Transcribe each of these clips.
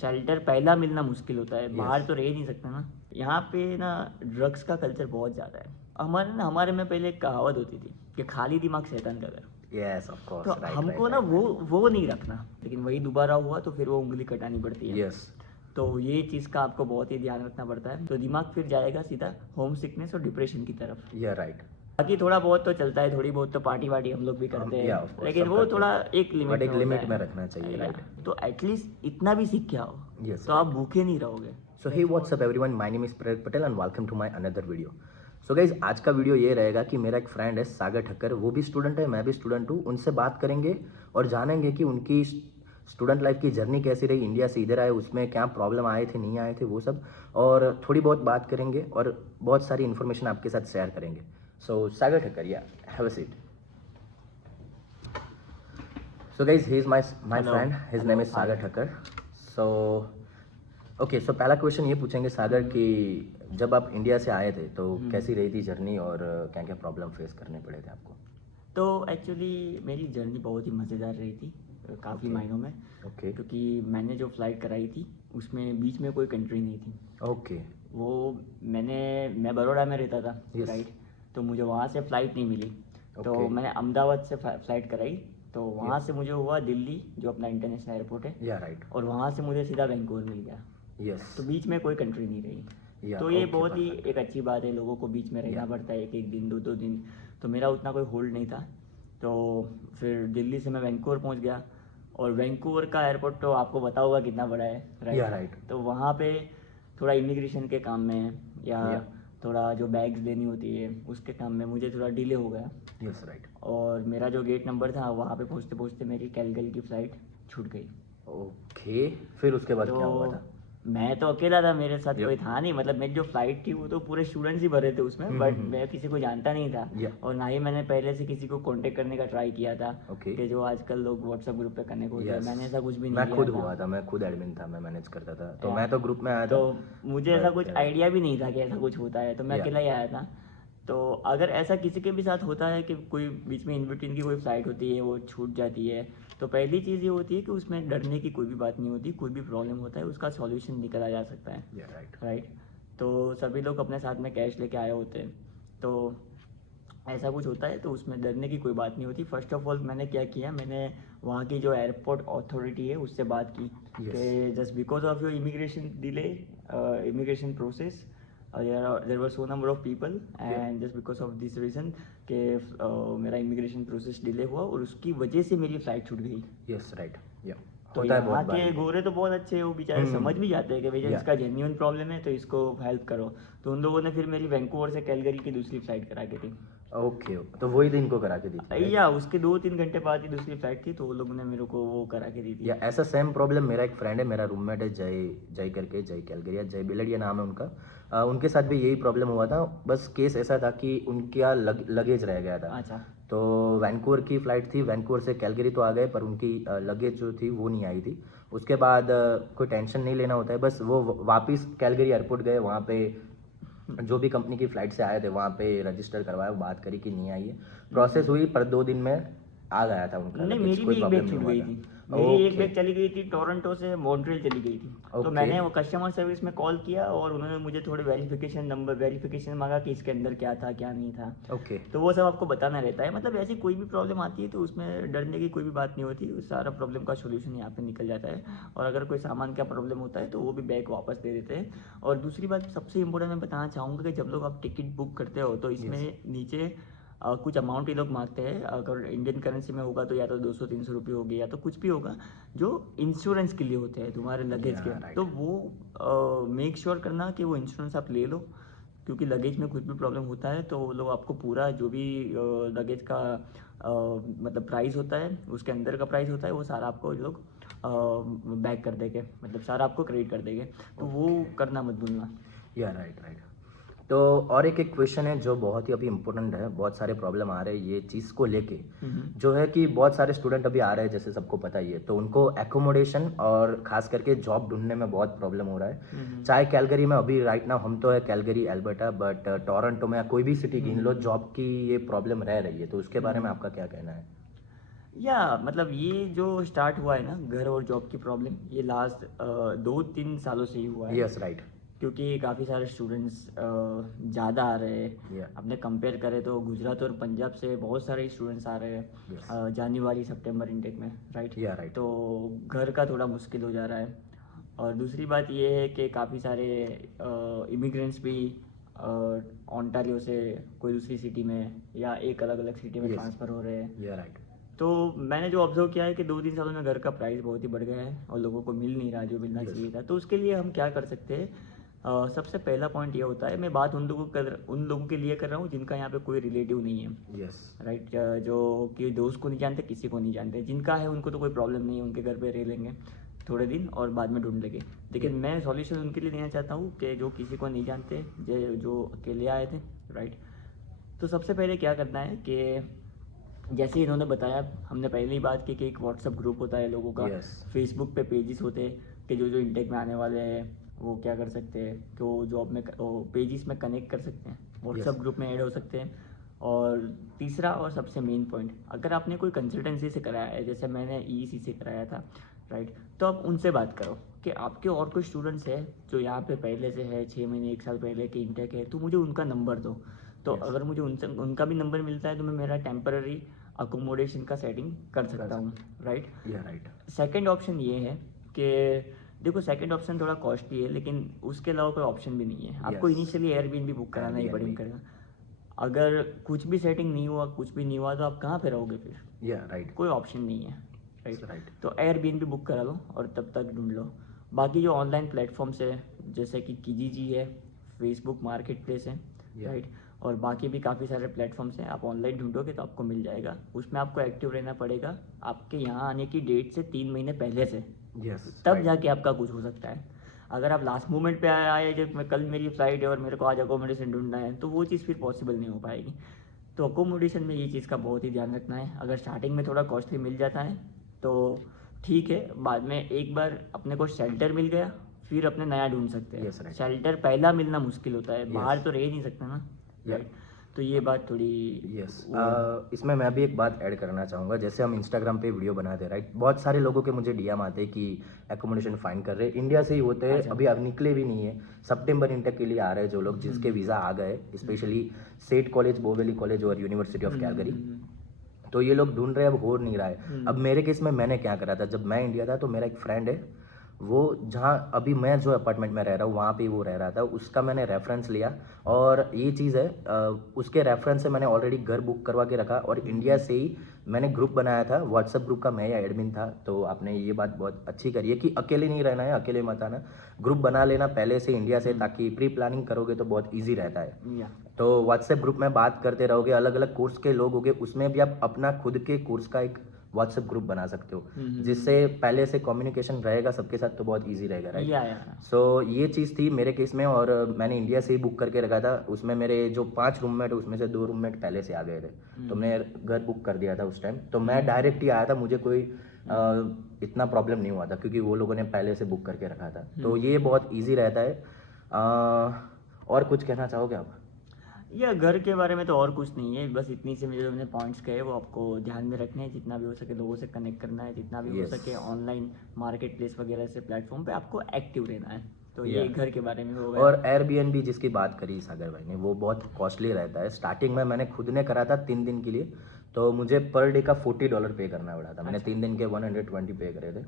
Shelter पहला मिलना मुश्किल होता है, बाहर तो रह ही नहीं सकता ना। यहाँ पे ना ड्रग्स का कल्चर बहुत ज़्यादा है। हमारे में पहले एक कहावत होती थी कि खाली दिमाग शैतान का घर। यस ऑफ कोर्स, तो राइट हमको राइट ना राइट। वो नहीं रखना, लेकिन वही दोबारा हुआ तो फिर वो उंगली कटानी पड़ती है। यस, तो ये चीज़ का आपको बहुत ही ध्यान रखना पड़ता है, तो दिमाग फिर जाएगा सीधा होम सिकनेस और डिप्रेशन की तरफ। या राइट। बाकी थोड़ा बहुत तो चलता है, थोड़ी बहुत तो पार्टी वार्टी हम लोग भी करते या हैं, ऑफ कोर्स लेकिन सब वो करते थोड़ा हैं, एक लिमिट बट में एक होता लिमिट है। में रखना चाहिए, या, राइट। तो एटलीस्ट इतना भी सीख के आओ, Yes, तो आप right. भूखे नहीं रहोगे। So hey what's up everyone, my name is Prerak Patel and welcome to my another video. So guys, आज का वीडियो ये रहेगा कि मेरा एक फ्रेंड है सागर ठक्कर, वो भी स्टूडेंट है, मैं भी स्टूडेंट हूँ। उनसे बात करेंगे और जानेंगे कि उनकी स्टूडेंट लाइफ की जर्नी कैसी रही, इंडिया से इधर आए उसमें क्या प्रॉब्लम आए थे नहीं आए थे वो सब, और थोड़ी बहुत बात करेंगे और बहुत सारी इन्फॉर्मेशन आपके साथ शेयर करेंगे। सो सागर ठक्कर, या have a seat. So guys, he is my Hello. friend. His name is Hi. Sagar Thakkar. So okay, so पहला क्वेश्चन ये पूछेंगे सागर कि जब आप इंडिया से आए थे तो कैसी रही थी जर्नी और क्या क्या प्रॉब्लम फेस करने पड़े थे आपको? तो एक्चुअली मेरी जर्नी बहुत ही मज़ेदार रही थी, काफ़ी Okay. मायनों में। ओके क्योंकि मैंने जो फ़्लाइट कराई थी उसमें बीच में कोई कंट्री नहीं थी। ओके वो मैं बड़ौदा में रहता था, Yes. राइट। तो मुझे वहाँ से फ़्लाइट नहीं मिली, तो Okay. मैंने अहमदाबाद से फ़्लाइट कराई। तो वहाँ से मुझे हुआ दिल्ली, जो अपना इंटरनेशनल एयरपोर्ट है, या राइट। और वहाँ से मुझे सीधा वैंकूवर मिल गया। यस तो बीच में कोई कंट्री नहीं रही। या तो ये ओके, बहुत ही perfect. एक अच्छी बात है, लोगों को बीच में रहना Yeah. पड़ता है, एक एक दिन, दो दो दिन। तो मेरा उतना कोई होल्ड नहीं था। तो फिर दिल्ली से मैं वैंकूवर पहुंच गया, और वैंकूवर का एयरपोर्ट तो आपको पता होगा कितना बड़ा है, राइट। Yeah, right. तो वहाँ पे थोड़ा इमिग्रेशन के काम में या Yeah. थोड़ा जो बैग्स देनी होती है उसके काम में मुझे थोड़ा डिले हो गया। Yes right. और मेरा जो गेट नंबर था वहाँ पे पहुँचते पहुँचते मेरी कैलगरी की फ़्लाइट छूट गई। ओके, फिर उसके बाद क्या हुआ तो था? मैं तो अकेला था, मेरे साथ Yep. कोई था नहीं। मतलब मेरी जो फ्लाइट थी वो तो पूरे स्टूडेंट्स ही भरे थे उसमें, बट मैं किसी को जानता नहीं था। Yeah. और ना ही मैंने पहले से किसी को कांटेक्ट करने का ट्राई किया था। Okay. कि जो आजकल लोग व्हाट्सएप ग्रुप पे कनेक्ट होते हैं, Yes. मैंने ऐसा कुछ भी नहीं मैं किया खुद था। हुआ था, मैं खुद एडमिन था, मैं मैनेज करता था, तो Yeah. मैं तो ग्रुप में आया था। तो मुझे ऐसा but, कुछ आइडिया भी नहीं था कि ऐसा कुछ होता है, तो मैं Yeah. अकेला ही आया था। तो अगर ऐसा किसी के भी साथ होता है कि कोई बीच में इन बिटवीन की कोई फ़्लाइट होती है वो छूट जाती है, तो पहली चीज़ ये होती है कि उसमें डरने की कोई भी बात नहीं होती। कोई भी प्रॉब्लम होता है उसका सॉल्यूशन निकाला जा सकता है, Yeah, right. राइट। तो सभी लोग अपने साथ में कैश लेके आए होते हैं, तो ऐसा कुछ होता है तो उसमें डरने की कोई बात नहीं होती। फर्स्ट ऑफ ऑल मैंने क्या किया, मैंने वहाँ की जो एयरपोर्ट अथॉरिटी है उससे बात की Yes. कि just because of your immigration delay, immigration process, there were so number of people, and just because of this reason कि मेरा इमिग्रेशन प्रोसेस डिले हुआ और उसकी वजह से मेरी फ़्लाइट छूट गई। Yes right. या तो होता है यहाँ बहुत के बार। गोरे तो बहुत अच्छे हैं, वो बेचारे समझ भी जाते हैं कि भैया Yeah. इसका जेन्युइन प्रॉब्लम है तो इसको हेल्प करो। तो उन लोगों ने फिर मेरी वैंकूवर से कैलगरी की दूसरी फ़्लाइट करा के दी। ओके, तो वही दिन को करा के दी थी, right? या उसके 2-3 घंटे बाद ही दूसरी फ़्लाइट थी, तो वो लोगों ने मेरे को वो करा के दी थी। या ऐसा सेम प्रॉब्लम मेरा एक फ्रेंड है, मेरा रूममेट है जय जय करके, जय कैलगरिया, जय बिलडिया नाम है उनका। उनके साथ भी यही प्रॉब्लम हुआ था। बस केस ऐसा था कि उनका लगेज रह गया था। अच्छा। तो वैंकूवर की फ़्लाइट थी, वैंकूवर से कैलगरी तो आ गए पर उनकी लगेज जो थी वो नहीं आई थी। उसके बाद कोई टेंशन नहीं लेना होता है, बस वो वापस कैलगरी एयरपोर्ट गए, वहाँ पे जो भी कंपनी की फ़्लाइट से आए थे वहाँ पे रजिस्टर करवाया, बात करी कि नहीं आई है, प्रोसेस हुई, पर 2 दिन में आ गया था उनका नहीं, लगेज, मेरी कोई भी एक प्रॉब्लम बैग नहीं छूट हुआ गई था। थी। मेरी एक ओके बैग चली गई थी, टोरंटो से मॉन्ट्रियल चली गई थी। तो ओके मैंने वो कस्टमर सर्विस में कॉल किया और उन्होंने मुझे थोड़े वेरिफिकेशन मांगा कि इसके अंदर क्या था क्या नहीं था। ओके तो वो सब आपको बताना रहता है। मतलब ऐसी कोई भी प्रॉब्लम आती है तो उसमें डरने की कोई भी बात नहीं होती, उस सारा प्रॉब्लम का सोल्यूशन यहाँ पे निकल जाता है। और अगर कोई सामान का प्रॉब्लम होता है तो वो भी बैग वापस दे देते हैं। और दूसरी बात सबसे इम्पोर्टेंट मैं बताना चाहूँगा कि जब लोग आप टिकट बुक करते हो तो इसमें नीचे कुछ अमाउंट ये लोग मांगते हैं। अगर इंडियन करेंसी में होगा तो या तो 200-300 रुपये होगी या तो कुछ भी होगा, जो इंश्योरेंस के लिए होते हैं तुम्हारे लगेज Yeah, के। right. तो वो मेक श्योर करना कि वो इंश्योरेंस आप ले लो, क्योंकि लगेज में कुछ भी प्रॉब्लम होता है तो वो लोग आपको पूरा जो भी लगेज का मतलब प्राइस होता है, उसके अंदर का प्राइस होता है, वो सारा आपको ये लोग बैक कर देंगे, मतलब सारा आपको क्रेडिट कर देंगे। तो वो करना मत भूलना। या राइट राइट। तो और एक क्वेश्चन है जो बहुत ही अभी इम्पोर्टेंट है, बहुत सारे प्रॉब्लम आ रहे हैं ये चीज़ को लेके, जो है कि बहुत सारे स्टूडेंट अभी आ रहे हैं जैसे सबको पता ही है, तो उनको एकोमोडेशन और खास करके जॉब ढूंढने में बहुत प्रॉब्लम हो रहा है। चाहे कैलगरी में, अभी राइट नाउ हम तो है कैलगरी एल्बर्टा, बट टोरंटो में या कोई भी सिटी गिन लो, जॉब की ये प्रॉब्लम रह रही है, तो उसके बारे में आपका क्या कहना है? या मतलब ये जो स्टार्ट हुआ है ना घर और जॉब की प्रॉब्लम, ये लास्ट 2-3 सालों से ही हुआ है। Yes right. क्योंकि काफ़ी सारे स्टूडेंट्स ज़्यादा आ रहे हैं। या अपने कंपेयर करें तो गुजरात और पंजाब से बहुत सारे स्टूडेंट्स आ रहे हैं यस जनवरी सितंबर इनटेक में, राइट। या राइट। तो घर का थोड़ा मुश्किल हो जा रहा है। और दूसरी बात ये है कि काफ़ी सारे इमिग्रेंट्स भी ओंटारियो से कोई दूसरी सिटी में या एक अलग अलग सिटी में Yes. ट्रांसफ़र हो रहे हैं। या राइट। तो मैंने जो ऑब्जर्व किया है कि 2-3 सालों में घर का प्राइस बहुत ही बढ़ गया है और लोगों को मिल नहीं रहा जो मिलना Yes. चाहिए था। तो उसके लिए हम क्या कर सकते हैं? सबसे पहला पॉइंट ये होता है, मैं बात उन लोगों के लिए कर रहा हूँ जिनका यहाँ पे कोई रिलेटिव नहीं है, यस राइट। जो कि दोस्त को नहीं जानते, किसी को नहीं जानते। जिनका है उनको तो कोई प्रॉब्लम नहीं है, उनके घर पे रह लेंगे थोड़े दिन और बाद में ढूंढ लेंगे। लेकिन मैं सॉल्यूशन उनके लिए देना चाहता हूँ कि जो किसी को नहीं जानते, जो अकेले आए थे, राइट। तो सबसे पहले क्या करना है कि जैसे इन्होंने बताया, हमने पहले ही बात की कि एक व्हाट्सअप ग्रुप होता है लोगों का। Yes. फेसबुक पे पेजेस होते हैं कि जो इंटेक में आने वाले हैं वो क्या कर सकते हैं कि वो जॉब में पेजेस में कनेक्ट कर सकते हैं, व्हाट्सअप ग्रुप में ऐड हो सकते हैं। और तीसरा और सबसे मेन पॉइंट, अगर आपने कोई कंसल्टेंसी से कराया है, जैसे मैंने ईईसी से कराया था, राइट, तो आप उनसे बात करो कि आपके और कोई स्टूडेंट्स हैं जो यहाँ पे पहले से है, 6 महीने 1 साल पहले के इंटेक है, तो मुझे उनका नंबर दो। तो Yes. अगर मुझे उनसे उनका भी नंबर मिलता है तो मैं मेरा टेम्पररी अकोमोडेशन का सेटिंग कर सकता हूँ, राइट। या राइट। सेकंड ऑप्शन ये है कि देखो, सेकंड ऑप्शन थोड़ा कॉस्टली है, लेकिन उसके अलावा कोई ऑप्शन भी नहीं है। आपको Yes. इनिशियली एयरबीएनबी बुक कराना ही Airbnb. पड़ेगा। अगर कुछ भी सेटिंग नहीं हुआ, कुछ भी नहीं हुआ, तो आप कहाँ पे रहोगे फिर? या राइट। कोई ऑप्शन नहीं है, राइट। राइट। तो एयरबीएनबी बुक करा लो और तब तक ढूंढ लो। बाकी जो ऑनलाइन प्लेटफॉर्म्स है, जैसे कि किजीजी है, फेसबुक मार्केट प्लेस है, राइट, और बाकी भी काफ़ी सारे प्लेटफॉर्म्स हैं। आप ऑनलाइन ढूंढोगे तो आपको मिल जाएगा। उसमें आपको एक्टिव रहना पड़ेगा आपके यहाँ आने की डेट से 3 महीने पहले से, यस तब जाके आपका कुछ हो सकता है। अगर आप लास्ट मोमेंट पे आए जब मैं कल मेरी फ्लाइट है और मेरे को आज अकोमोडेशन ढूंढना है, तो वो चीज़ फिर पॉसिबल नहीं हो पाएगी। तो अकोमोडेशन में ये चीज़ का बहुत ही ध्यान रखना है। अगर स्टार्टिंग में थोड़ा कॉस्टली मिल जाता है तो ठीक है, बाद में एक बार अपने को शेल्टर मिल गया, फिर अपने नया ढूंढ सकते हैं। Yes, right. शेल्टर पहला मिलना मुश्किल होता है, Yes. बाहर तो रह ही नहीं सकता ना, Yeah. राइट। तो ये बात थोड़ी यस वो है। इसमें मैं भी एक बात ऐड करना चाहूँगा। जैसे हम इंस्टाग्राम पे वीडियो बनाते हैं, राइट, बहुत सारे लोगों के मुझे डीएम आते हैं कि एकोमोडेशन फाइंड कर रहे हैं, इंडिया से ही होते हैं, अच्छा। अभी अब निकले भी नहीं है, सितंबर इंटेक के लिए आ रहे हैं जो लोग, जिसके वीज़ा आ गए, स्पेशली सेठ कॉलेज, बोवेली कॉलेज और यूनिवर्सिटी ऑफ कैलगरी। तो ये लोग ढूंढ रहे हैं, अब हो नहीं रहा है। अब मेरे केस में मैंने क्या करा था, जब मैं इंडिया था तो मेरा एक फ्रेंड है, वो जहाँ अभी मैं जो अपार्टमेंट में रह रहा हूँ वहाँ पे वो रह रहा था, उसका मैंने रेफरेंस लिया। और ये चीज़ है, उसके रेफरेंस से मैंने ऑलरेडी घर बुक करवा के रखा और इंडिया से ही मैंने ग्रुप बनाया था, व्हाट्सएप ग्रुप का मैं या एडमिन था। तो आपने ये बात बहुत अच्छी करी है कि अकेले नहीं रहना है, अकेले मत आना, ग्रुप बना लेना पहले से इंडिया से, ताकि प्री प्लानिंग करोगे तो बहुत ईजी रहता है। या तो व्हाट्सएप ग्रुप में बात करते रहोगे, अलग अलग कोर्स के लोग होंगे, उसमें भी आप अपना खुद के कोर्स का एक व्हाट्सएप ग्रुप बना सकते हो, जिससे पहले से कम्युनिकेशन रहेगा सबके साथ, तो बहुत इजी रहेगा, राइट। या सो ये चीज़ थी मेरे केस में। और मैंने इंडिया से ही बुक करके रखा था। उसमें मेरे जो 5 रूममेट, उसमें से 2 रूममेट पहले से आ गए थे, तो मैं घर बुक कर दिया था उस टाइम। तो मैं डायरेक्ट ही आया था, मुझे कोई इतना प्रॉब्लम नहीं हुआ था क्योंकि वो लोगों ने पहले से बुक करके रखा था। तो ये बहुत ईजी रहता है। और कुछ कहना चाहोगे आप? या घर के बारे में तो और कुछ नहीं है, बस इतनी से मुझे मैंने पॉइंट्स कहे वो आपको ध्यान में रखने हैं। जितना भी हो सके लोगों से कनेक्ट करना है, जितना भी हो Yes. सके ऑनलाइन मार्केट प्लेस वगैरह से प्लेटफॉर्म पे आपको एक्टिव रहना है। तो ये Yeah. घर के बारे में हो गया। और एयरबीएनबी जिसकी बात करी सागर भाई ने, वो बहुत कॉस्टली रहता है। स्टार्टिंग में मैंने खुद ने करा था 3 दिन के लिए, तो मुझे पर डे का $40 पे करना पड़ा था। मैंने 3 दिन के 120 पे करे थे।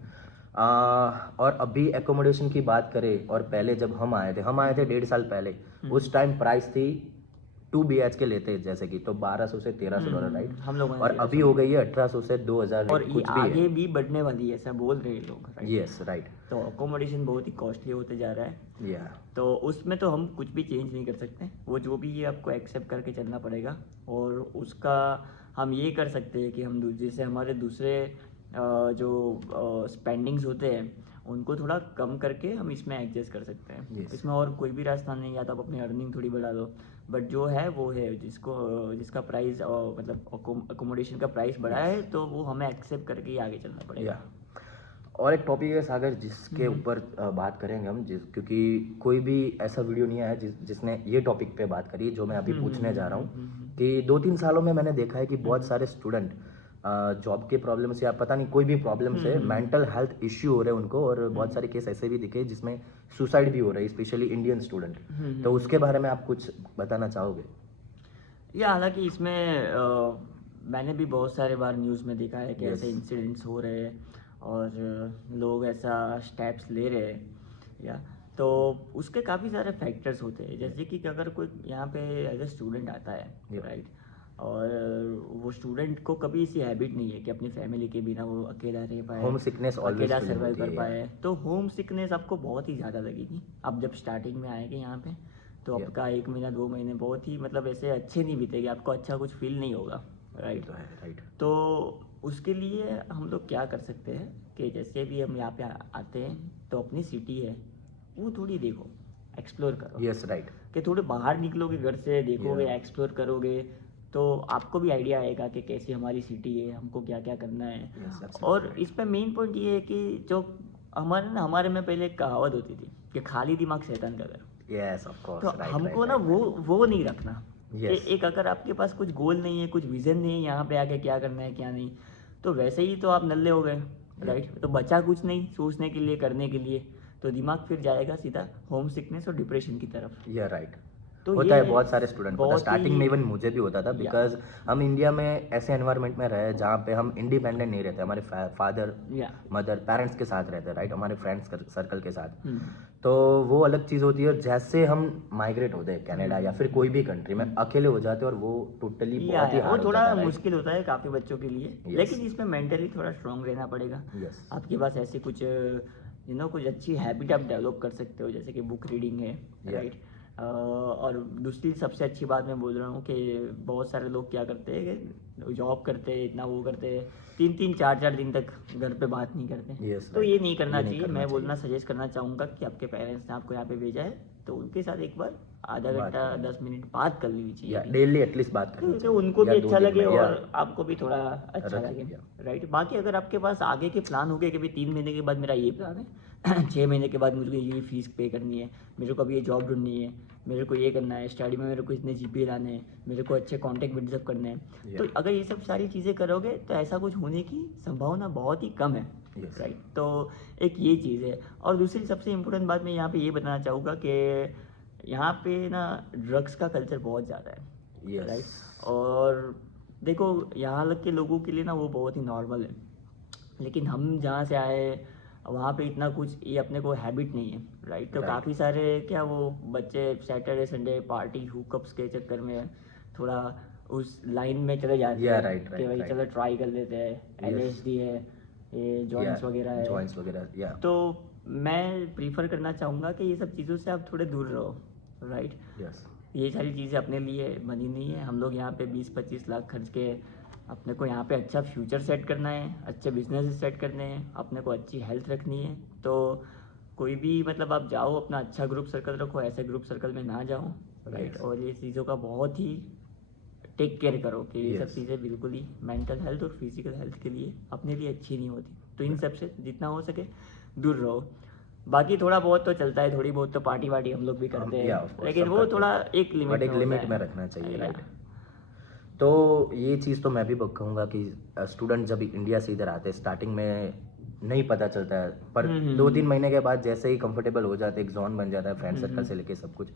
और अभी एकोमोडेशन की बात करें, और पहले जब हम आए थे 1.5 साल पहले, उस टाइम प्राइस थी 2 BHK लेते हैं जैसे कि, तो $1200 से $1300, राइट। हम लोगों ने और लिया अभी हो गई है 1800 से 2000, और ये कुछ भी आगे है। भी बढ़ने वाली है, ऐसा बोल रहे हैं लोग, right? Yes right. तो अकोमोडेशन बहुत ही कॉस्टली होते जा रहा है। या तो उसमें तो हम कुछ भी चेंज नहीं कर सकते, वो जो भी है आपको एक्सेप्ट करके चलना पड़ेगा। और उसका हम ये कर सकते हैं कि हम जैसे हमारे दूसरे जो स्पेंडिंग्स होते हैं उनको थोड़ा कम करके हम इसमें एडजस्ट कर सकते हैं। Yes. इसमें और कोई भी रास्ता नहीं, या तो आप अपनी अर्निंग थोड़ी बढ़ा दो, बट जो है वो है, जिसका प्राइस मतलब अकोमोडेशन का प्राइस बढ़ा है तो वो हमें एक्सेप्ट करके ही आगे चलना पड़ेगा। या और एक टॉपिक है सागर जिसके ऊपर बात करेंगे हम, क्योंकि कोई भी ऐसा वीडियो नहीं आया जिसने ये टॉपिक पे बात करी जो मैं अभी पूछने जा रहा हूँ। कि 2-3 सालों में मैंने देखा है कि बहुत सारे स्टूडेंट जॉब के प्रॉब्लम से या पता नहीं कोई भी प्रॉब्लम से मेंटल हेल्थ इश्यू हो रहे हैं उनको, और बहुत सारे केस ऐसे भी दिखे जिसमें सुसाइड भी हो रहा है, स्पेशली इंडियन स्टूडेंट। तो उसके बारे में आप कुछ बताना चाहोगे? या हालांकि इसमें मैंने भी बहुत सारे बार न्यूज़ में देखा है कि Yes. ऐसे इंसिडेंट्स हो रहे हैं और लोग ऐसा स्टेप्स ले रहे हैं या तो उसके काफ़ी सारे फैक्टर्स होते हैं। जैसे कि अगर कोई यहाँ पे एज ए स्टूडेंट आता है Yeah. राइट, और वो स्टूडेंट को कभी ऐसी हैबिट नहीं है कि अपनी फैमिली के बिना वो अकेला रह पाए, होम सिकनेस ऑलवेज अकेला फीलिंग सर्वाइव होती कर है। पाए, तो होम सिकनेस आपको बहुत ही ज़्यादा लगेगी। आप जब स्टार्टिंग में आएंगे यहाँ पे तो Yeah. आपका 1 महीना 2 महीने बहुत ही मतलब ऐसे अच्छे नहीं बीतेंगे, आपको अच्छा कुछ फील नहीं होगा राइट। तो है राइट। तो उसके लिए हम लोग क्या कर सकते हैं कि जैसे भी हम यहाँ पे आते हैं तो अपनी सिटी है वो थोड़ी देखो, एक्सप्लोर करो। Yes right. कि थोड़े बाहर निकलोगे घर से, देखोगे, Yeah. एक्सप्लोर करोगे तो आपको भी आइडिया आएगा कि कैसी हमारी सिटी है, हमको क्या क्या करना है। Yes, absolutely और right. इस पे मेन पॉइंट ये है कि जो हमारे में पहले एक कहावत होती थी कि खाली दिमाग शैतान का घर। यस ऑफ कोर्स तो राइट। हमको ना वो नहीं रखना Yes. कि एक अगर आपके पास कुछ गोल नहीं है, कुछ विजन नहीं है यहाँ पे आके क्या करना है क्या नहीं, तो वैसे ही तो आप नल्ले हो गए राइट। तो बचा कुछ नहीं सोचने के लिए, करने के लिए, तो दिमाग फिर जाएगा सीधा होम सिकनेस और डिप्रेशन की तरफ। या राइट। तो होता है ये बहुत सारे स्टूडेंट को, बहुत स्टार्टिंग ही- में इवन मुझे भी होता था, Yeah. बिकॉज हम इंडिया में ऐसे एनवायरनमेंट में रहे जहाँ पे हम इंडिपेंडेंट नहीं रहते, हमारे फादर या मदर पेरेंट्स के साथ रहते हैं राइट, हमारे फ्रेंड्स सर्कल के साथ। हम्म, तो वो अलग चीज़ होती है। जैसे हम माइग्रेट होते हैं कनाडा या फिर कोई भी कंट्री में, अकेले हो जाते हैं और वो टोटली बहुत ही वो हार्ड हो थोड़ा जाता है right? मुश्किल होता है काफ़ी बच्चों के लिए। Yes. लेकिन इसमें मेंटली थोड़ा स्ट्रांग रहना पड़ेगा। Yes. आपके पास ऐसे कुछ कुछ अच्छी हैबिट आप डेवलप कर सकते हो, जैसे कि बुक रीडिंग है Yeah. राइट। और दूसरी सबसे अच्छी बात मैं बोल रहा हूँ कि बहुत सारे लोग क्या करते हैं कि जॉब करते हैं, इतना वो करते हैं, 3-3 4-4 दिन तक घर पे बात नहीं करते। Yes, तो right. ये नहीं करना ये नहीं चाहिए। करना मैं चाहिए। बोलना सजेस्ट करना चाहूँगा कि आपके पेरेंट्स ने आपको यहाँ पे भेजा है तो उनके साथ एक बार आधा बात घंटा करनी। 10 मिनट बात कर लेनी चाहिए। या डेली एटलीस्ट बात करनी तो चाहिए, उनको भी या 2 अच्छा दिन लगे में, या और आपको भी थोड़ा अच्छा रख- लगे या। राइट। बाकी अगर आपके पास आगे के प्लान हो गए कि भाई 3 महीने के बाद मेरा ये प्लान है 6 महीने के बाद मुझे ये फीस पे करनी है, मेरे को अभी ये जॉब ढूंढनी है, मेरे को ये करना है, स्टडी में मेरे को इतने GPA लाने हैं, मेरे को अच्छे कॉन्टैक्ट बिल्डअप करने हैं, तो अगर ये सब सारी चीज़ें करोगे तो ऐसा कुछ होने की संभावना बहुत ही कम है Yes. राइट। तो एक ये चीज़ है। और दूसरी सबसे इम्पोर्टेंट बात मैं यहाँ पे ये बताना चाहूँगा कि यहाँ पे ना ड्रग्स का कल्चर बहुत ज़्यादा है Yes. राइट। और देखो यहाँ लग के लोगों के लिए ना वो बहुत ही नॉर्मल है, लेकिन हम जहाँ से आए वहाँ पे इतना कुछ ये अपने को हैबिट नहीं है राइट। तो Right. काफ़ी सारे क्या वो बच्चे सैटरडे संडे पार्टी हुकअप्स के चक्कर में थोड़ा उस लाइन में चले जाते Yeah, हैं right, कि right, भाई right. चलो ट्राई कर लेते हैं, Yes. LSD है, ये जॉइंट्स वगैरह है, जॉइंट्स वगैरह, या तो मैं प्रीफर करना चाहूँगा कि ये सब चीज़ों से आप थोड़े दूर रहो राइट। यस ये सारी चीज़ें अपने लिए बनी नहीं है। हम लोग यहाँ पे 20-25 लाख खर्च के अपने को यहाँ पे अच्छा फ्यूचर सेट करना है, अच्छे बिजनेस सेट करने हैं, अपने को अच्छी हेल्थ रखनी है। तो कोई भी मतलब आप जाओ अपना अच्छा ग्रुप सर्कल रखो, ऐसे ग्रुप सर्कल में ना जाओ राइट। Yes. और ये चीज़ों का बहुत ही टेक केयर करो कि ये सब Yes. चीज़ें बिल्कुल ही मेंटल हेल्थ और फिजिकल हेल्थ के लिए अपने लिए अच्छी नहीं होती। तो इन सब से जितना हो सके दूर रहो। बाकी थोड़ा बहुत तो चलता है, थोड़ी बहुत तो पार्टी वार्टी हम लोग भी करते yeah, हैं, of course, लेकिन सब वो करते थोड़ा हैं। एक लिमिट बट एक में होता लिमिट है। में रखना चाहिए Yeah. राइट। तो ये चीज़ तो मैं भी कहूँगा कि स्टूडेंट जब इंडिया से इधर आते हैं स्टार्टिंग में नहीं पता चलता है, पर 2-3 महीने के बाद जैसे ही कंफर्टेबल हो जाते हैं, एक जोन बन जाता है फ्रेंड सर्कल से लेके सब कुछ,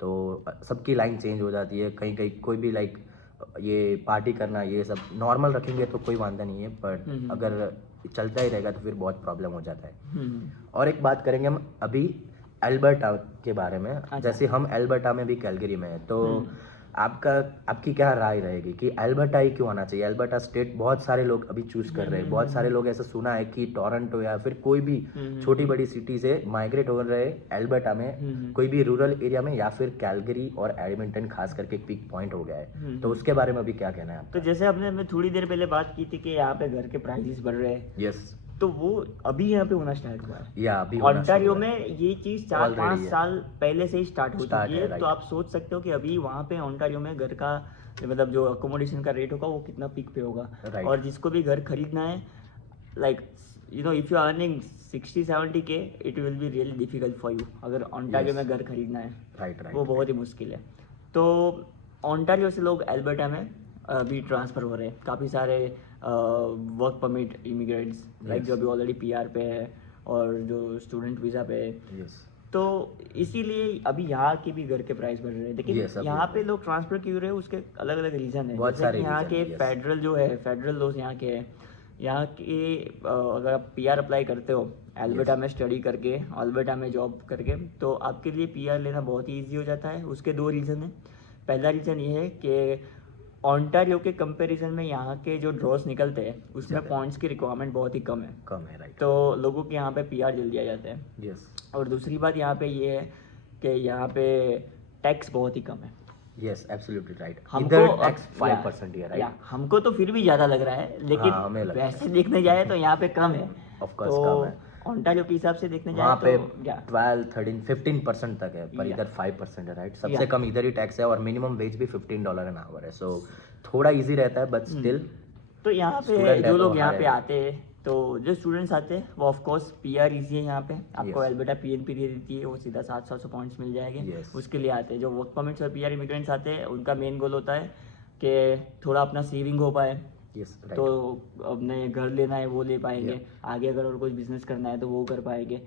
तो सबकी लाइन चेंज हो जाती है। कहीं कहीं कोई भी लाइक ये पार्टी करना ये सब नॉर्मल रखेंगे तो कोई वांदा नहीं है, बट अगर चलता ही रहेगा तो फिर बहुत प्रॉब्लम हो जाता है। और एक बात करेंगे हम अभी एल्बर्टा के बारे में। जैसे हम एल्बर्टा में भी कैलगरी में है, तो आपकी क्या राय रहेगी कि एल्बर्टा ही क्यों आना चाहिए? एल्बर्टा स्टेट बहुत सारे लोग अभी चूज कर रहे हैं, बहुत सारे लोग ऐसा सुना है कि टोरंटो या फिर कोई भी छोटी बड़ी सिटी से माइग्रेट हो रहे हैं एल्बर्टा में, कोई भी रूरल एरिया में, या फिर कैलगरी और एडमिंटन खास करके एक पिक पॉइंट हो गया है। तो उसके बारे में भी क्या कहना है आपका? तो जैसे हमने थोड़ी देर पहले बात की थी कि यहाँ पे घर के प्राइसेस बढ़ रहे हैं, यस, तो वो अभी यहाँ पे होना स्टार्ट हुआ है। या अभी होना ऑन्टारियो शुरू हुआ है। में ये चीज़ 4-5 Already है। साल पहले से ही स्टार्ट हो Start चुकी है, है। right. तो आप सोच सकते हो कि अभी वहाँ पे ऑन्टारियो में घर का मतलब जो अकोमोडेशन का रेट होगा वो कितना पीक पे होगा। Right. और जिसको भी घर खरीदना है like if you are earning 60-70K it will be really difficult for you अगर ऑन्टारियो Yes. में घर खरीदना है, राइट वो बहुत ही मुश्किल है। तो ऑन्टारियो से लोग एल्बर्टा में अभी ट्रांसफ़र हो रहे हैं काफ़ी सारे वर्क परमिट इमिग्रेंट्स लाइक जो अभी ऑलरेडी पीआर पे है और जो स्टूडेंट वीज़ा पे है। यस तो इसीलिए अभी यहाँ के भी घर के प्राइस बढ़ रहे हैं, लेकिन Yes, अभी यहाँ बढ़ पे लोग ट्रांसफ़र क्यों रहे हैं उसके अलग अलग रीज़न है। बहुत जैसे सारे कि यहाँ reason के है, yes. फेडरल जो है, फेडरल लॉज यहाँ के हैं। यहाँ के अगर आप पीआर अप्लाई करते हो अल्बर्टा में स्टडी करके, अल्बर्टा में जॉब करके, तो आपके लिए पीआर लेना बहुत ही ईजी हो जाता है। उसके 2 रीज़न है। पहला रीज़न ये है कि ऑन्टारियो के कंपैरिजन में यहाँ के जो ड्रॉस निकलते हैं उसमें पॉइंट्स की रिक्वायरमेंट बहुत ही कम है, राइट। तो लोगों के यहाँ पे पीआर जल्दी आ जाते हैं। यस और दूसरी बात यहाँ पे ये है कि यहाँ पे टैक्स बहुत ही कम है। Yes absolutely right. हमको इधर टैक्स 5% ही है, राइट? हमको तो फिर भी ज़्यादा लग रहा है, लेकिन हाँ, हमें लगता है। वैसे देखने जाए तो यहाँ पे कम है। Of course, तो कम है। ऑन्टारियो के हिसाब से देखने जाए वहाँ पे तो क्या 12, 13, 15% तक है, पर Yeah. इधर 5% है, राइट? सबसे Yeah. कम इधर ही टैक्स है और मिनिमम वेज भी $15 एन आवर है, सो थोड़ा इजी रहता है, बट स्टिल तो यहाँ पे Student है जो तो लोग यहाँ हर पे है। आते हैं, तो जो स्टूडेंट्स आते हैं वो ऑफ कोर्स पीआर इजी है। यहाँ पे आपको Yes. अल्बर्टा पीएनपी दे देती है, वो सीधा 700 पॉइंट्स मिल जाएंगे। Yes. उसके लिए आते हैं जो वर्क परमिट्स और पीआर इमिग्रेंट्स आते हैं, उनका मेन गोल होता है कि थोड़ा अपना सेविंग हो पाए, यस तो राइट। अपने घर लेना है वो ले पाएंगे, आगे अगर और कोई बिजनेस करना है तो वो कर पाएंगे।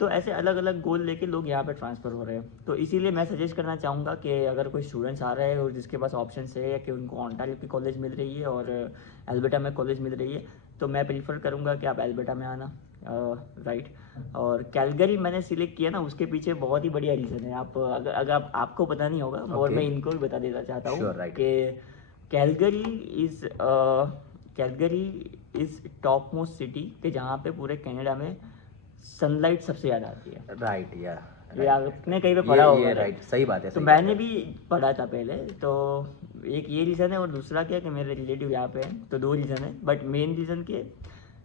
तो ऐसे अलग अलग गोल लेके लोग यहाँ पे ट्रांसफ़र हो रहे हैं। तो इसीलिए मैं सजेस्ट करना चाहूँगा कि अगर कोई स्टूडेंट्स आ रहे हैं और जिसके पास ऑप्शन है या कि उनको ऑन्टारियो की कॉलेज मिल रही है और अल्बर्टा में कॉलेज मिल रही है, तो मैं प्रीफर करूँगा कि आप अल्बर्टा में आना, राइट। और कैलगरी मैंने सिलेक्ट किया ना, उसके पीछे बहुत ही बढ़िया रीज़न है। आप अगर आपको पता नहीं होगा और Okay. मैं इनको भी बता देना चाहता हूँ Sure, right. कि Calgary is top most city कि जहाँ पे पूरे कनाडा में सनलाइट सबसे ज़्यादा आती है। राइट या ये आपने कहीं पे पढ़ा होगा, ये राइट, सही बात है। तो सही मैंने बात है। भी पढ़ा था पहले। तो एक ये रीज़न है और दूसरा क्या कि मेरे रिलेटिव यहाँ पे हैं, तो 2 रीज़न है। बट मेन रीज़न के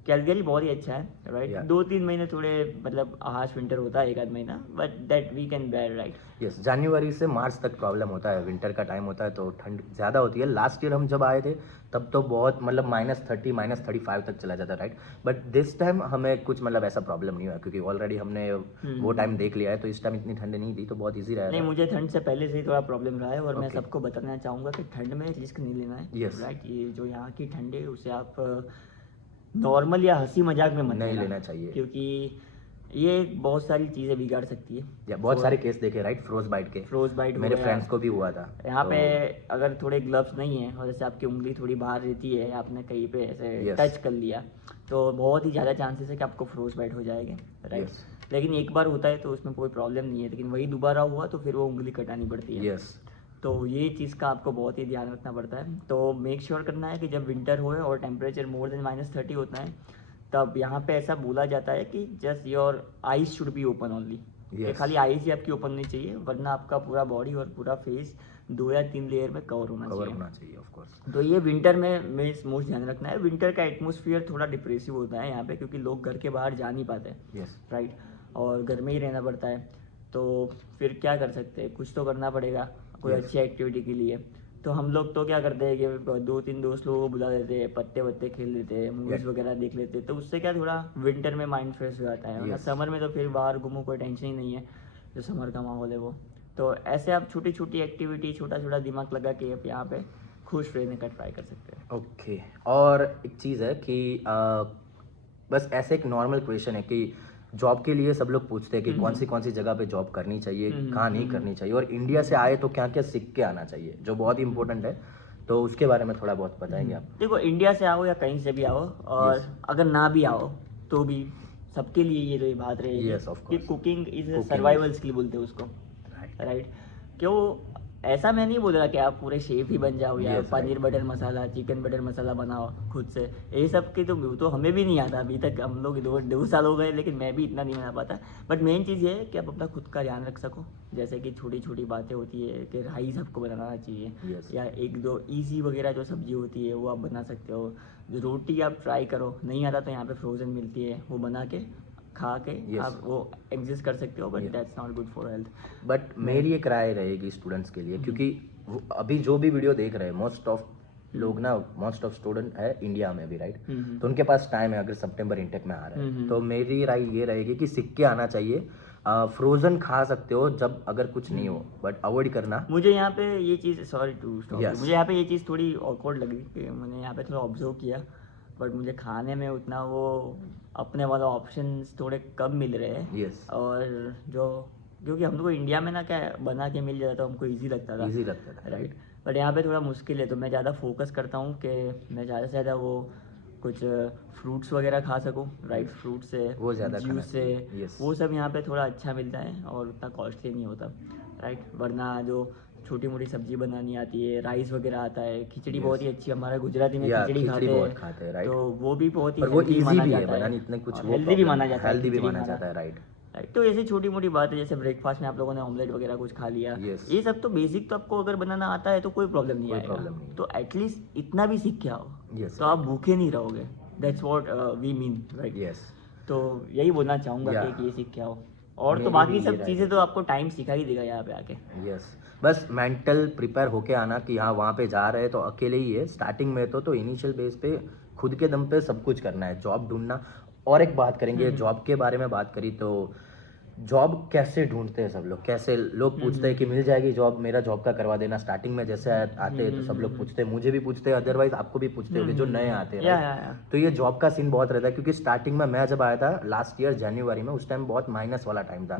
कैलगरी बहुत ही अच्छा है, राइट। Yeah. 2-3 महीने थोड़े मतलब हार्श विंटर होता है, 1 आध महीना, but that we can bear, right. Yes जनवरी से मार्च तक प्रॉब्लम होता है, विंटर का टाइम होता है तो ठंड ज़्यादा होती है। लास्ट ईयर हम जब आए थे तब तो बहुत मतलब -30 -35 तक चला जाता है, राइट? बट दिस टाइम हमें कुछ मतलब ऐसा प्रॉब्लम नहीं हुआ क्योंकि ऑलरेडी हमने वो टाइम देख लिया है, तो इस टाइम इतनी ठंड नहीं थी, तो बहुत ईजी रहा नहीं, था। मुझे ठंड से पहले से ही थोड़ा प्रॉब्लम रहा है और मैं Okay. सबको बताना चाहूँगा कि ठंड में रिस्क नहीं लेना है, Yes. राइट। ये जो यहाँ की ठंड है उसे आप नॉर्मल या हंसी मजाक में मत नहीं लेना चाहिए। क्योंकि ये बहुत सारी चीज़ें बिगाड़ सकती है। या बहुत सारे केस देखे, राइट? फ्रोज बाइट के फ्रोज बाइट मेरे फ्रेंड्स को भी हुआ था। यहाँ तो पे अगर थोड़े ग्लव्स नहीं है और जैसे आपकी उंगली थोड़ी बाहर रहती है, आपने कहीं पे ऐसे Yes. टच कर लिया, तो बहुत ही ज़्यादा चांसेस है कि आपको फ्रोज बाइट हो जाएगा, राइट। Yes. लेकिन एक बार होता है तो उसमें कोई प्रॉब्लम नहीं है, लेकिन वही दोबारा हुआ तो फिर वो उंगली कटानी पड़ती है। यस तो ये चीज़ का आपको बहुत ही ध्यान रखना पड़ता है। तो मेक श्योर करना है कि जब विंटर होए और टेम्परेचर मोर देन -30 होता है, तब यहाँ पे ऐसा बोला जाता है कि just your eyes should be open only. Yes. खाली आईज ही आपकी ओपन नहीं चाहिए, वरना आपका पूरा बॉडी और पूरा फेस 2 या 3 लेयर में कवर होना कवर चाहिए। होना चाहिए, ऑफ कोर्स। तो ये विंटर में मोस्ट ध्यान रखना है। विंटर का एटमोसफियर थोड़ा डिप्रेसिव होता है यहाँ पे, क्योंकि लोग घर के बाहर जा नहीं पाते, यस राइट, और घर में ही रहना पड़ता है। तो फिर क्या कर सकते हैं, कुछ तो करना पड़ेगा कोई Yes. अच्छी एक्टिविटी के लिए। तो हम लोग तो क्या करते हैं कि 2-3 दोस्त लोगों को बुला देते हैं, पत्ते वत्ते खेल लेते हैं, मूवीज़ Yes. वगैरह देख लेते हैं, तो उससे क्या थोड़ा विंटर में माइंड फ्रेश हो जाता है। Yes. समर में तो फिर बाहर घूमो, कोई टेंशन ही नहीं है, जो समर का माहौल है वो। तो ऐसे आप छोटी छोटी एक्टिविटी, छोटा छोटा दिमाग लगा के आप यहाँ पे खुश रहने का ट्राई कर सकते हैं। ओके और एक चीज़ है कि बस ऐसे एक नॉर्मल क्वेश्चन है कि जॉब के लिए सब लोग पूछते हैं कि कौन सी जगह पे जॉब करनी चाहिए, कहाँ नहीं करनी चाहिए, और इंडिया से आए तो क्या क्या सीख के आना चाहिए, जो बहुत ही इंपॉर्टेंट है। तो उसके बारे में थोड़ा बहुत बताएंगे आप? देखो, इंडिया से आओ या कहीं से भी आओ, और Yes. अगर ना भी आओ तो भी सबके लिए ये तो बात रहेगी Yes, of कि course. Cooking is Cooking survival skill बोलते हैं उसको, राइट राइट। क्यों ऐसा मैं नहीं बोल रहा कि आप पूरे शेफ ही बन जाओ या Yes, पनीर बटर मसाला, चिकन बटर मसाला बनाओ खुद से। ये सब के तो हमें भी नहीं आता अभी तक, हम लोग 2 साल हो गए, लेकिन मैं भी इतना नहीं बना पाता। बट मेन चीज़ ये है कि आप अपना खुद का ध्यान रख सको। जैसे कि छोटी छोटी बातें होती है कि राइस आपको बनाना चाहिए, Yes. या 1-2 ईजी वगैरह जो सब्जी होती है वो आप बना सकते हो। जो रोटी आप ट्राई करो, नहीं आता तो यहाँ पे फ्रोज़न मिलती है, वो बना के खा के Yes. आप वो एग्जिस्ट कर सकते हो, but Yeah. That's not good for health. But मेरी एक राय रहेगी स्टूडेंट्स के लिए, क्योंकि अभी जो भी वीडियो देख रहे हैं मोस्ट ऑफ स्टूडेंट है इंडिया में भी, राइट? तो उनके पास टाइम है, अगर सितंबर इंटेक में आ रहे हैं तो मेरी राय ये रहेगी कि सीख के आना चाहिए। फ्रोजन खा सकते हो जब अगर कुछ नहीं हो, बट अवॉइड करना। मुझे यहाँ पे ये चीज़, सॉरी टू स्टॉप, Yes. मुझे यहाँ पे ये चीज़ थोड़ी ऑकवर्ड लगी कि मैंने यहाँ पे थोड़ा ऑब्जर्व किया, बट मुझे खाने में उतना वो अपने वाला ऑप्शंस थोड़े कम मिल रहे हैं। Yes. और जो, क्योंकि हम लोग को इंडिया में ना क्या है, बना के मिल जाता तो हमको इजी लगता था, इजी लगता था। राइट। बट यहाँ पे थोड़ा मुश्किल है, तो मैं ज़्यादा फोकस करता हूँ कि मैं ज़्यादा से ज़्यादा वो कुछ फ्रूट्स वगैरह खा सकूँ, राइट। फ्रूट से, वो ज़्यादा खाना जूस से, चाहिए। Yes. वो सब यहाँ पे थोड़ा अच्छा मिलता है और उतना कॉस्टली नहीं होता, राइट। वरना जो छोटी मोटी सब्जी बनानी आती है, राइस वगैरह आता है, खिचड़ी Yes. बहुत ही अच्छी, हमारे गुजराती में या खिचड़ी खिचड़ी खाते बहुत हैं, खाते हैं, राइट। तो वो भी बहुत ही और वो healthy इजी माना भी है जाता बनानी, इतने कुछ वो हेल्दी भी माना जाता है, हेल्दी भी खिचड़ी माना खाना, जाता है, राइट। राइट। तो ऐसी छोटी मोटी बात है, जैसे ब्रेकफास्ट में आप लोगों ने ऑमलेट वगैरह कुछ खा लिया, Yes. ये सब तो बेसिक, तो आपको अगर बनाना आता है तो कोई प्रॉब्लम नहीं कोई आएगा, problem नहीं है। तो एटलीस्ट इतना भी सीख के आओ, Yes, तो आप भूखे नहीं रहोगे। That's what we mean, right. Yes. तो यही बोलना चाहूँगा Yeah. कि ये सीख के आओ, और तो मेरी बाकी भी सब ये राय चीज़ें है। तो आपको टाइम सिखा ही देगा यहाँ पे आके। यस, बस मेंटल प्रिपेयर होके आना कि हाँ वहाँ पे जा रहे हैं तो अकेले ही है स्टार्टिंग में, तो इनिशियल बेस पे खुद के दम पे सब कुछ करना है, जॉब ढूंढना। और एक बात करेंगे, जॉब के बारे में बात करी तो जॉब कैसे ढूंढते हैं सब लोग, कैसे लोग पूछते हैं कि मिल जाएगी जॉब, मेरा जॉब का करवा देना। स्टार्टिंग में जैसे आते हैं तो सब लोग पूछते हैं, मुझे भी पूछते हैं, अदरवाइज आपको भी पूछते होंगे जो नए आते हैं, right? तो ये जॉब का सीन बहुत रहता है, क्योंकि स्टार्टिंग में मैं जब आया था लास्ट ईयर जनवरी में, उस टाइम बहुत माइनस वाला टाइम था,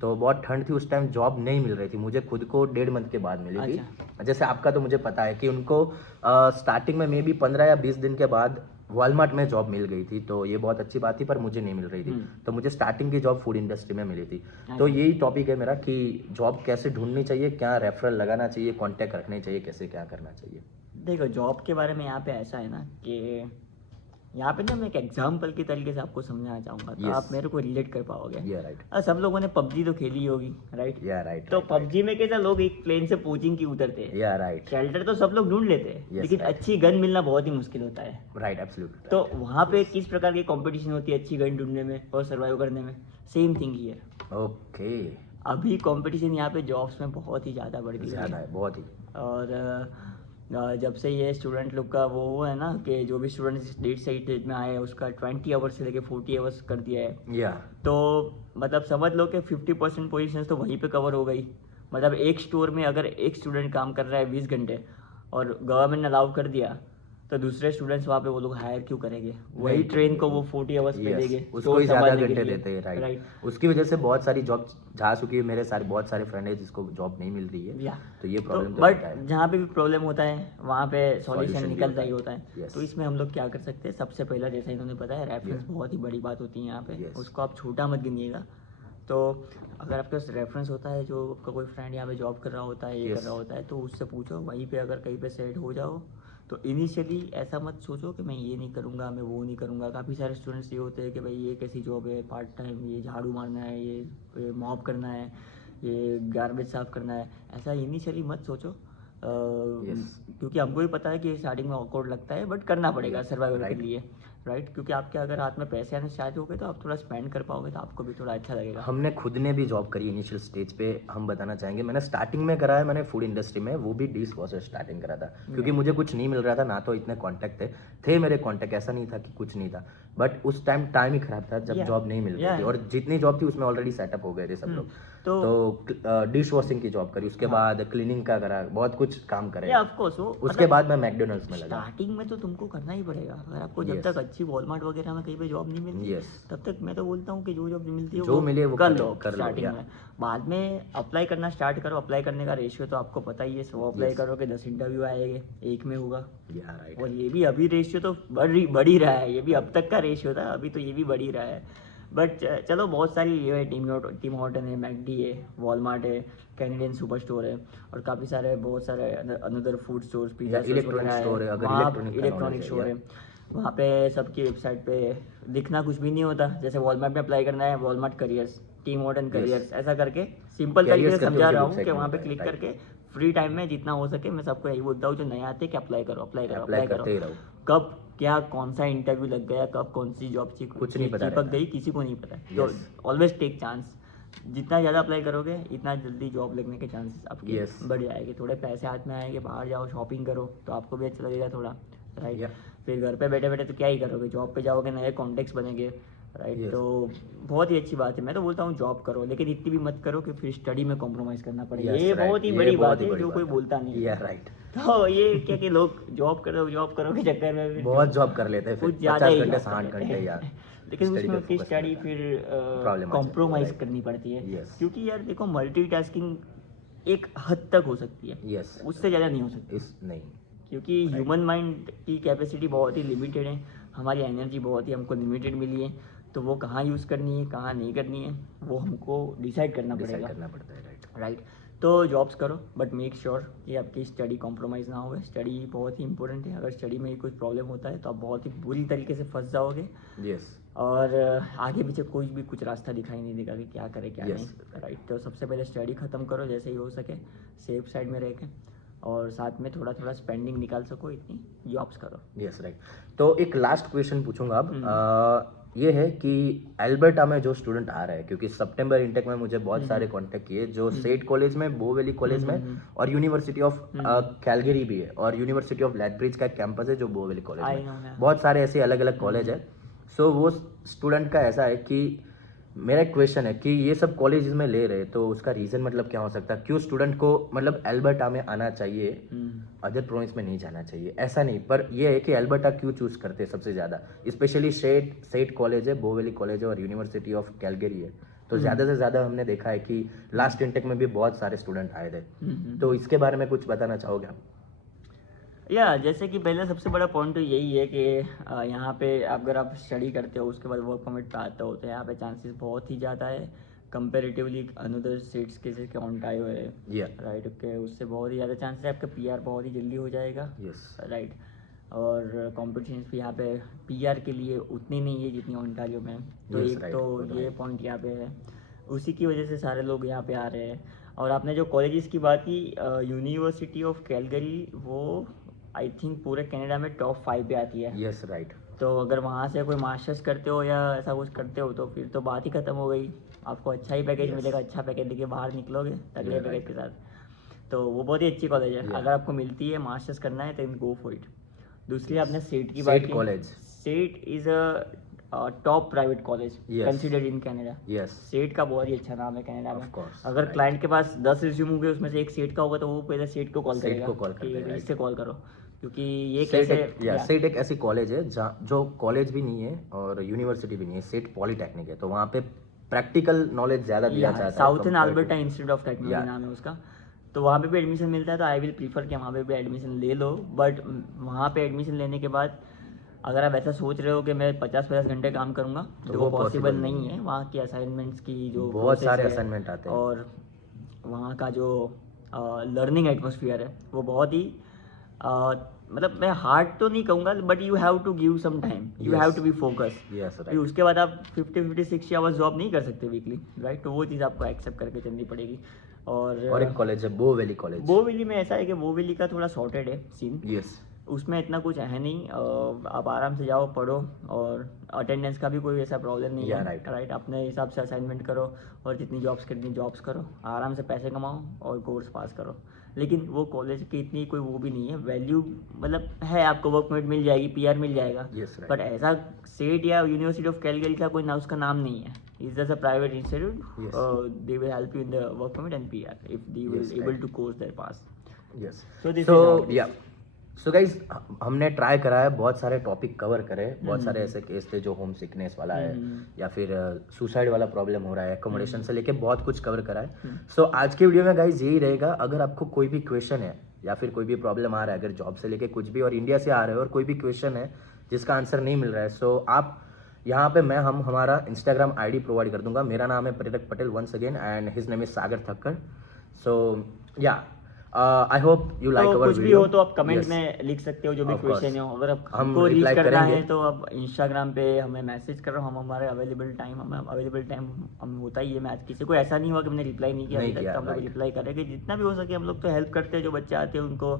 तो बहुत ठंड थी उस टाइम, जॉब नहीं मिल रही थी मुझे, खुद को 1.5 मंथ के बाद मिली थी। जैसे आपका तो मुझे पता है कि उनको स्टार्टिंग में मे बी 15 या 20 दिन के बाद वॉलमार्ट में जॉब मिल गई थी, तो ये बहुत अच्छी बात थी, पर मुझे नहीं मिल रही थी, तो मुझे स्टार्टिंग की जॉब फूड इंडस्ट्री में मिली थी। तो यही टॉपिक है मेरा कि जॉब कैसे ढूंढनी चाहिए, क्या रेफरल लगाना चाहिए, कांटेक्ट रखने चाहिए, कैसे क्या करना चाहिए। देखो, जॉब के बारे में यहाँ पे ऐसा है ना कि यहाँ पे ना मैं एक एग्जाम्पल के तरीके से आपको समझाना चाहूँगा, तो Yes. आप मेरे को रिलेट कर पाओगे। या राइट, सब लोगों ने पबजी तो खेली होगी, राइट। या राइट, तो पबजी में कैसा, लोग एक प्लेन से पोचिंग की उतरते हैं, या राइट, शेल्टर तो सब लोग ढूंढ लेते हैं, Yes, लेकिन right. अच्छी गन मिलना बहुत ही मुश्किल होता है। Right, absolutely. तो वहाँ पे किस प्रकार की कंपटीशन होती है अच्छी गन ढूंढने में और सर्वाइव करने में, सेम थिंग ही है। ओके, अभी कंपटीशन यहाँ पे जॉब्स में बहुत ही ज़्यादा बढ़ गई ज़्यादा है, है, बहुत ही। और जब से ये स्टूडेंट लोग का वो है ना कि जो भी स्टूडेंट इस डेट से स्टेज में आए हैं उसका 20 आवर्स से लेके 40 आवर्स कर दिया है, या तो मतलब समझ लो कि 50% पोजीशंस तो वहीं पे कवर हो गई। मतलब एक स्टोर में अगर एक स्टूडेंट काम कर रहा है 20 घंटे और गवर्नमेंट ने अलाउ कर दिया, तो दूसरे स्टूडेंट्स वहाँ पे वो लोग हायर क्यों करेंगे, वही नहीं ट्रेन को वो 40 आवर्स पे Yes, देंगे, उसको स्टोर ही ज़्यादा संभालने के घंटे लिए, देते हैं, राइट। राइट। उसकी वजह से बहुत सारी जॉब जा चुकी है, मेरे सारे बहुत सारे फ्रेंड है जिसको जॉब नहीं मिल रही है, या तो ये तो प्रॉब्लम तो बट रहता है। जहाँ पे भी प्रॉब्लम होता है वहाँ पे Solution सॉल्यूशन भी निकलता होता ही है। होता है। Yes. तो इसमें हम लोग क्या कर सकते हैं, सबसे पहला जैसा इन्होंने बताया, रेफरेंस बहुत ही बड़ी बात होती है यहाँ पे, Yes. उसको आप छोटा मत गिनिएगा। तो अगर आपके पास रेफरेंस होता है, जो आपका कोई फ्रेंड यहाँ पे जॉब कर रहा होता है, ये Yes. कर रहा होता है, तो उससे पूछो, वहीं पे अगर कहीं पे सेट हो जाओ। तो इनिशियली ऐसा मत सोचो कि मैं ये नहीं करूँगा, मैं वो नहीं करूँगा। काफ़ी सारे स्टूडेंट्स ये होते हैं कि भाई ये कैसी जॉब है, पार्ट टाइम, ये झाड़ू मारना है, ये मॉप करना है, ये गार्बेज साफ करना है, ऐसा इनिशियली मत सोचो। क्योंकि हमको भी पता है कि स्टार्टिंग में ऑकवर्ड लगता है, बट करना पड़ेगा सर्वाइवल के Right. लिए, राइट। क्योंकि आपके अगर हाथ में पैसे आने स्टार्ट हो गए तो आप थोड़ा स्पेंड कर पाओगे, तो आपको भी थोड़ा अच्छा लगेगा। हमने खुद ने भी जॉब करी इनिशियल स्टेज पे, हम बताना चाहेंगे। मैंने स्टार्टिंग में करा है, मैंने फूड इंडस्ट्री में, वो भी डिश वॉशर स्टार्टिंग करा था, क्योंकि मुझे कुछ नहीं मिल रहा था, ना तो इतने कॉन्टैक्ट थे मेरे कॉन्टैक्ट, ऐसा नहीं था कि कुछ नहीं था, बट उस टाइम ही खराब था जब Yeah. जॉब नहीं मिल रही Yeah. थी, और जितनी जॉब थी उसमें ऑलरेडी सेटअप हो गए थे सब लोग। तो तो डिश वॉशिंग की जॉब करी, उसके बाद क्लीनिंग का करा, बहुत कुछ काम करे। ऑफ कोर्स वो उसके बाद मैं मैकडोनल्ड्स में लगा। स्टार्टिंग में तो तुमको करना ही पड़ेगा। अगर आपको जब Yes. तक अच्छी वॉलमार्ट वगैरह में कहीं पे जॉब नहीं मिलती, Yes. तब तक मैं तो बोलता हूँ कि जो जॉब मिलती है जो वो मिले वो कर करो, लो कर लो, स्टार्टिंग yeah. में। बाद में अप्लाई करना स्टार्ट करो। अप्लाई करने का रेशियो तो आपको पता ही है, 100 अप्लाई Yes. करोगे 10 इंटरव्यू आएंगे, एक में होगा। या राइट, और ये भी अभी रेशियो तो बढ़ ही रहा है, ये भी अब तक का रेशियो था, अभी तो ये भी बढ़ ही रहा है। बट चलो बहुत सारी ये है, टीम हॉर्टन है, मैकडी है, वॉलमार्ट है, कैनेडियन सुपर स्टोर है, और काफ़ी सारे बहुत सारे another food stores, pizza electronic store है, अगर इलेक्ट्रॉनिक स्टोर है, वहाँ पे सबकी वेबसाइट पे दिखना कुछ भी नहीं होता। जैसे वॉलमार्ट में अप्लाई करना है, Walmart careers, team Horton careers, ऐसा करके सिंपल तरीके से समझा रहा हूँ कि वहाँ पे क्लिक करके फ्री टाइम में जितना हो सके, मैं सबको यही बोलता हूँ जो नए आते हैं कि अप्लाई करो, अप्लाई करो, अप्लाई करो। करते ही रहो। कब क्या कौन सा इंटरव्यू लग गया, कब कौन सी जॉब कुछ नहीं पता चिपक रहता। गई, किसी को नहीं पता। तो ऑलवेज टेक चांस, जितना ज़्यादा अप्लाई करोगे इतना जल्दी जॉब लगने के चांसेस आपके Yes. बढ़ जाएंगे। थोड़े पैसे हाथ में आएंगे, बाहर जाओ, शॉपिंग करो, तो आपको भी अच्छा लगेगा थोड़ा, राइट। Yeah. फिर घर पे बैठे बैठे तो क्या ही करोगे, जॉब पे जाओगे, नए कॉन्टेक्ट्स बनेंगे, राइट। Yes. तो बहुत ही अच्छी बात है, मैं तो बोलता हूँ जॉब करो, लेकिन इतनी भी मत करो कि फिर स्टडी में कॉम्प्रोमाइज़ करना पड़े। Yes, ये right. बहुत ही ये बड़ी बहुत बात ही है बड़ी जो बात कोई है। बोलता नहीं है। Yeah, right. तो ये क्या कि लोग जॉब करो के चक्कर में फिर बहुत जॉब कर लेते हैं फिर कुछ ज़्यादा ही 50 घंटे job कर 60 लेते घंटे हैं। यार लेकिन स्टडी उसमें पे उसकी फोकस स्टडी करना फिर प्रॉब्लम आ जाती है, कॉम्प्रोमाइज़ right. करनी पड़ती है। Yes. क्योंकि यार देखो मल्टीटास्किंग एक हद तक हो सकती है, Yes. उससे ज़्यादा नहीं हो सकती। इस नहीं क्योंकि ह्यूमन माइंड की कैपेसिटी बहुत ही लिमिटेड है, हमारी एनर्जी बहुत ही हमको लिमिटेड मिली है, तो वो कहाँ यूज़ करनी है कहाँ नहीं करनी है वो हमको डिसाइड करना डिसाइड पड़ेगा। करना पड़ता है, राइट। राइट। तो जॉब्स करो बट मेक श्योर कि आपकी स्टडी कॉम्प्रोमाइज़ ना हो। स्टडी बहुत ही इंपॉर्टेंट है, अगर स्टडी में कुछ प्रॉब्लम होता है तो आप बहुत ही बुरी तरीके से फंस जाओगे यस और आगे पीछे कोई भी कुछ रास्ता दिखाई नहीं देगा कि क्या करें क्या Yes. नहीं। राइट। तो सबसे पहले स्टडी ख़त्म करो जैसे ही हो सके, सेफ साइड में रह के, और साथ में थोड़ा थोड़ा स्पेंडिंग निकाल सको, इतनी जॉब्स करो। Yes right. तो एक लास्ट क्वेश्चन पूछूंगा अब। ये है कि एल्बर्टा में जो स्टूडेंट आ रहे हैं, क्योंकि सितंबर इंटेक में मुझे बहुत सारे कांटेक्ट किए जो सेट कॉलेज में, बो वैली कॉलेज में और यूनिवर्सिटी ऑफ कैलगरी भी है, और यूनिवर्सिटी ऑफ लैथब्रिज का एक कैंपस है जो बो वैली कॉलेज I में। know, man. बहुत सारे ऐसे अलग अलग कॉलेज है। सो वो स्टूडेंट का ऐसा है कि मेरा एक क्वेश्चन है कि ये सब कॉलेज में ले रहे तो उसका रीज़न मतलब क्या हो सकता है, क्यों स्टूडेंट को मतलब एल्बर्टा में आना चाहिए, अदर प्रोविंस में नहीं जाना चाहिए, ऐसा नहीं, पर ये है कि एल्बर्टा क्यों चूज़ करते हैं सबसे ज़्यादा, स्पेशली सेट कॉलेज है, बो वैली कॉलेज है और यूनिवर्सिटी ऑफ कैलगरी है। तो ज़्यादा से ज़्यादा हमने देखा है कि लास्ट इंटेक में भी बहुत सारे स्टूडेंट आए थे। तो इसके बारे में कुछ बताना चाहोगे आप? या जैसे कि पहले सबसे बड़ा पॉइंट तो यही है कि यहाँ पे अगर आप स्टडी करते हो उसके बाद वर्क परमिट पे आते हो तो यहाँ पे चांसेस बहुत ही ज़्यादा है कंपेरेटिवली अनदर स्टेट्स के जैसे ओंटारियो है। राइट। ओके, उससे बहुत ही ज़्यादा चांसेस है आपका पीआर बहुत ही जल्दी हो जाएगा। Yes right. और कंपटीशन भी यहाँ पे पीआर के लिए उतनी नहीं है जितनी ओंटारियो में है। तो Yes, एक right, तो right. ये पॉइंट यहाँ पे है, उसी की वजह से सारे लोग यहाँ पे आ रहे हैं। और आपने जो कॉलेजेस की बात की, यूनिवर्सिटी ऑफ कैलगरी, वो आई थिंक पूरे कनाडा में टॉप 5 पे आती है। Yes right. तो अगर वहाँ से कोई मास्टर्स करते हो या ऐसा कुछ करते हो तो फिर तो बात ही ख़त्म हो गई, आपको अच्छा ही पैकेज Yes. मिलेगा, अच्छा पैकेज देके बाहर निकलोगे तगड़े Yeah, पैकेज right. के साथ। तो वो बहुत ही अच्छी कॉलेज है। Yeah. अगर आपको मिलती है मास्टर्स करना है तो गो फॉर इट। दूसरी आपने सेट की बात सेट की। College. Set is a top private college Yes. Considered in Canada. Yes set का बहुत ही अच्छा नाम है कनाडा में। Of course, अगर right. क्लाइंट के पास 10 रिज्यूम होंगे उसमें से एक सेट का होगा तो वो पहले सेट को कॉल सेट करेगा को call करते हैं, कि right. इससे कॉल करो, क्योंकि ये सेट कैसे सेट एक ऐसी कॉलेज है जहाँ जो कॉलेज भी नहीं है और यूनिवर्सिटी भी नहीं है, सेट पॉलीटेक्निक है, तो वहाँ पे प्रैक्टिकल नॉलेज ज़्यादा दिया जाता है। Southern compared Alberta to- institute of technology Yeah. नाम है उसका। तो वहाँ पे भी एडमिशन मिलता है, तो आई विल प्रीफर कि वहाँ पे भी एडमिशन ले लो। बट वहाँ पे एडमिशन लेने के बाद अगर आप ऐसा सोच रहे हो कि मैं 50-50 घंटे काम करूँगा तो वो पॉसिबल नहीं है। वहाँ की असाइनमेंट्स की जो बहुत process सारे है असाइनमेंट आते हैं और वहाँ का जो लर्निंग एटमोसफियर है वो बहुत ही मतलब मैं हार्ड तो नहीं कहूँगा, but you have to give some time, you have to be focus. Yes फिर राइट। उसके बाद आप 50-60 आवर्स जॉब नहीं कर सकते वीकली। राइट। तो वो चीज़ आपको एक्सेप्ट करके चलनी पड़ेगी। और एक कॉलेज है बो वैली कॉलेज। बो वैली में ऐसा है कि बो वैली का थोड़ा सॉर्टेड है सीन, यस उसमें इतना कुछ है नहीं। आप आराम से जाओ पढ़ो और अटेंडेंस का भी कोई ऐसा प्रॉब्लम नहीं Yeah, है। right. राइट। अपने हिसाब से असाइनमेंट करो और जितनी जॉब्स करनी जॉब्स करो, आराम से पैसे कमाओ और कोर्स पास करो। लेकिन वो कॉलेज की इतनी कोई वो भी नहीं है वैल्यू, मतलब है आपको वर्क परमिट मिल जाएगी, पीआर मिल जाएगा, Yes, right. बट ऐसा सेट या यूनिवर्सिटी ऑफ कैलगरी का कोई ना उसका नाम नहीं है। Is just a private institute, Yes. They will help you in the work permit and PR if they will Yes, able right. To course there pass. Yes So this is so how it is. या so guys हमने try करा है, बहुत सारे topic cover करे, बहुत सारे ऐसे केस थे जो होम सिकनेस वाला है या फिर सुसाइड वाला प्रॉब्लम हो रहा है, एकोमोडेशन से लेके बहुत कुछ कवर करा है। सो आज के वीडियो में गाइज यही रहेगा। अगर आपको कोई भी क्वेश्चन है या फिर कोई भी प्रॉब्लम आ रहा है, अगर जॉब से लेके कुछ भी और इंडिया से आ रहे हो और कोई भी क्वेश्चन है जिसका आंसर नहीं मिल रहा है, सो आप यहाँ पे हम हमारा इंस्टाग्राम आईडी प्रोवाइड कर दूंगा। मेरा नाम है Prerak Patel once again and his name is Sagar Thakkar. So yeah I hope you like तो अवर कुछ भी वीडियो। हो तो आप कमेंट में लिख सकते हो जो भी Of course. क्वेश्चन हो। अगर हम आपको रीच reply करना करेंगे। है तो आप इंस्टाग्राम पे हमें मैसेज करो, हम हमारे अवेलेबल टाइम हम होता ही है। मैं आज किसी को ऐसा नहीं हुआ कि मैंने रिप्लाई नहीं किया अभी तक, तो हम लोग right. रिप्लाई करेंगे जितना भी हो सके। हम लोग तो हेल्प करते हैं, जो बच्चे आते हैं उनको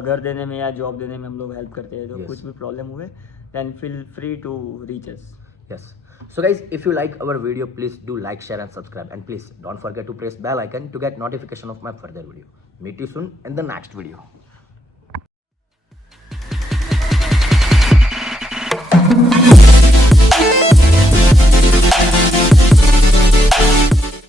घर देने में या जॉब देने में हम लोग हेल्प करते हैं। तो Yes. कुछ भी प्रॉब्लम हुए then feel free to reach us. Yes. So guys, if you like our video, please do like, share and subscribe, and please don't forget to press bell icon to get notification of my further video. Meet you soon in the next video.